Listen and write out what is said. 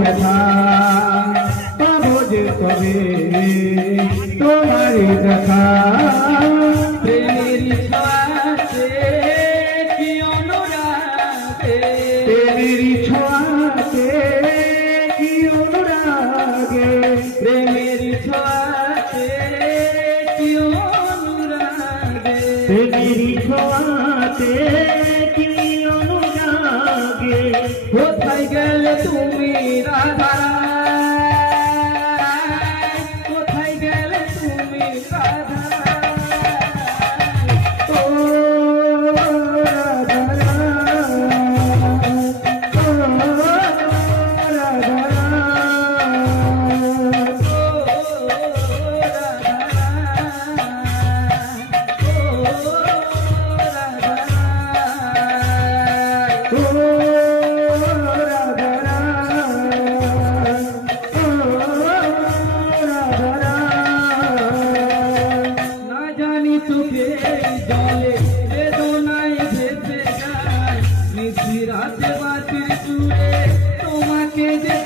ব্যথা পাবো যে কবে তোমারই দেখা। প্রেমেরই ছোঁয়াতে কি অনুরাগে, প্রেমেরই ছোঁয়াতে কি অনুরাগে, প্রেমেরই ছোঁয়াতে কি অনুরাগে, প্রেমেরই ছোঁয়াতে কি অনুরাগে। কোথায় গেলে তুমি রাধা, কোথায় গেলে তুমি রাধা, ও রাধা, ও রাধা, না জানি চোখে জলে বেদনায় ভেসে যায়, নিশি রাতে বাতির সুরে তোমাকে যে